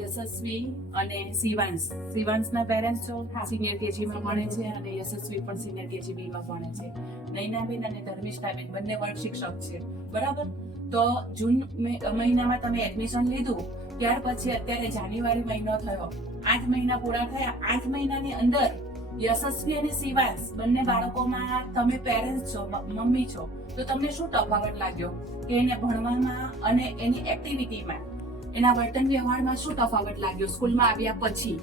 યશસ્વી અને શિવાંશના પેરેન્ટ્સ છો, સિનિયર કેજીમાં ભણે છે અને યશસ્વી પણ સિનિયર કેજીબીમાં ભણે છે. નૈનાબેન અને ધર્મિષ્ઠાબેન બંને વર્ગ શિક્ષક છે, બરાબર. તો જૂન મહિનામાં તમે એડમિશન લીધું, ત્યાર પછી અત્યારે જાન્યુઆરી મહિનો થયો, 8 મહિના પૂરા થયા. 8 મહિનાની અંદર યશસ્વી અને શિવાંશ બંને બાળકોમાં તમે પેરેન્ટ્સ છો, મમ્મી છો, તો તમને શું તફાવત લાગ્યો કે એને ભણવામાં અને એની એક્ટિવિટીમાં, એના વર્તન વ્યવહારમાં શું તફાવત લાગ્યો સ્કૂલમાં આવ્યા પછી?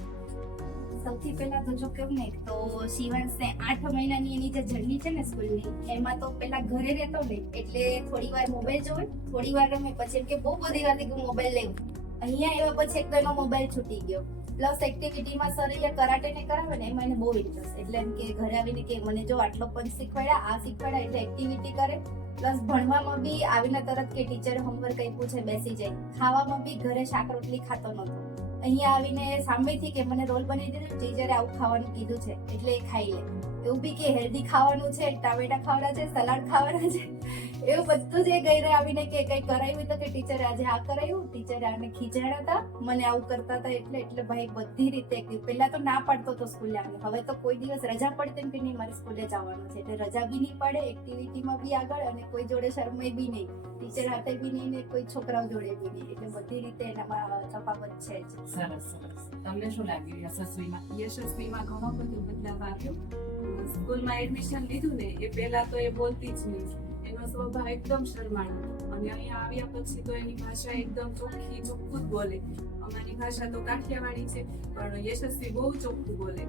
સૌથી પહેલા તો જો કેવું ને તો શિવાંશને 8 મહિનાની એની જે જર્ની છે ને સ્કૂલની, એમાં તો પેલા ઘરે રહેતો ને એટલે થોડી વાર મોબાઈલ જોવે, થોડી વાર રમે, પછી એમ કે બહુ બધી વાર કે મોબાઈલ લેવું. અહીંયા આવ્યા પછી એક તો એનો મોબાઈલ છૂટી ગયો. પ્લસ એક્ટિવિટીમાં સર અહીંયા કરાટે ને કરાવે ને એમાં એને બહુ ઇન્ટરેસ્ટ, એટલે એમ કે ઘરે આવીને કે મને જો આટલો પંચ શીખવાડ્યા, આ શીખવાડ્યા, એટલે એક્ટિવિટી કરે. પ્લસ ભણવામાં બી આવીને તરત કે ટીચર હોમવર્ક કઈ પૂછે બેસી જાય. ખાવામાં બી ઘરે શાક રોટલી ખાતો નહોતો, અહીંયા આવીને સામેથી કે મને રોલ બનાવી દીધું, ટીચરે આવું ખાવાનું કીધું છે એટલે એ ખાઈ લે. એવું બી કે હેલ્ધી ખાવાનું છે, ટામેટા ખાવાના છે, સલાડ ખાવાના છે, એવું બધું જે ઘરે આવીને કે કઈ કરાવ્યું તો કે ટીચરે આજે આ કરાવ્યું, ટીચરે આને ખીજાડા હતા, મને આવું કરતા હતા, એટલે ભાઈ બધી રીતે એક્ટિવ. પહેલા તો ના પાડતો હતો સ્કૂલે આવે, હવે તો કોઈ દિવસ રજા પડે તેમ કે નહીં મારે સ્કૂલે જવાનું છે, એટલે રજા બી નહીં પડે, એક્ટિવિટીમાં બી આગળ, અને કોઈ જોડે શરમાય બી નહીં, ટીચર હાથે બી નહીં ને કોઈ છોકરાઓ જોડે બી નહીં, એટલે બધી રીતે એનામાં તફાવત છે જ. સરસ. તમને શું લાગ્યું યશસ્વીમાં? યશસ્વીમાં ઘણો બધો બદલાવ આવ્યો. સ્કૂલમાં એડમિશન લીધું ને એ પહેલા તો એ બોલતી જ નહીં, એનો સ્વભાવ એકદમ શરમાળ હતો, અને અહીંયા આવ્યા પછી તો એની ભાષા એકદમ ચોખ્ખું જ બોલે. અમારી ભાષા તો કાઠિયાવાડી છે, પણ યશસ્વી બહુ ચોખ્ખું બોલે,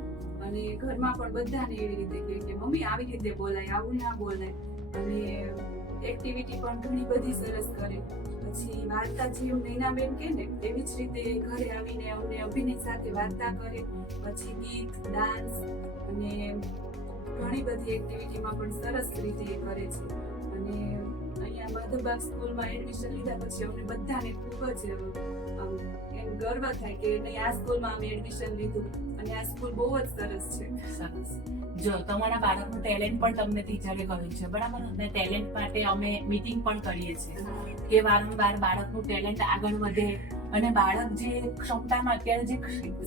અને ઘરમાં પણ બધાને એવી રીતે કહે કે મમ્મી આવી રીતે બોલાય, આવું ના બોલાય. અને એક્ટિવિટી પણ ઘણી બધી સરસ કરે. પછી વાર્તા જેમ નૈનાબેન કે ને એવી જ રીતે ઘરે આવીને અમને અભિનય સાથે વાર્તા કરે, પછી ગીત, ડાન્સ અને ઘણી બધી એક્ટિવિટીમાં પણ સરસ રીતે એ કરે છે. અને અહીંયા મધુબાગ સ્કૂલમાં એડમિશન લીધા પછી અમને બધાને ખૂબ જ એમ ગર્વ થાય કે નહીં આ સ્કૂલમાં અમે એડમિશન લીધું, અને આ સ્કૂલ બહુ જ સરસ છે. સરસ. જો તમારા બાળકનું ટેલેન્ટ પણ તમને ટીચરે કહ્યું છે, બરાબર, અને ટેલેન્ટ માટે અમે મીટિંગ પણ કરીએ છીએ કે વારંવાર બાળકનું ટેલેન્ટ આગળ વધે, અને બાળક જે ક્ષમતામાં અત્યારે જે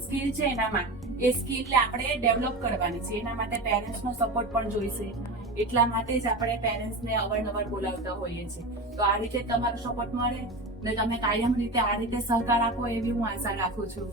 સ્કિલ છે એનામાં, એ સ્કિલને આપણે ડેવલપ કરવાની છે. એના માટે પેરેન્ટ્સનો સપોર્ટ પણ જોઈશે, એટલા માટે જ આપણે પેરેન્ટ્સને અવારનવાર બોલાવતા હોઈએ છીએ. તો આ રીતે તમારો સપોર્ટ મળે ને તમે કાયમ રીતે આ રીતે સહકાર આપો એવી હું આશા રાખું છું.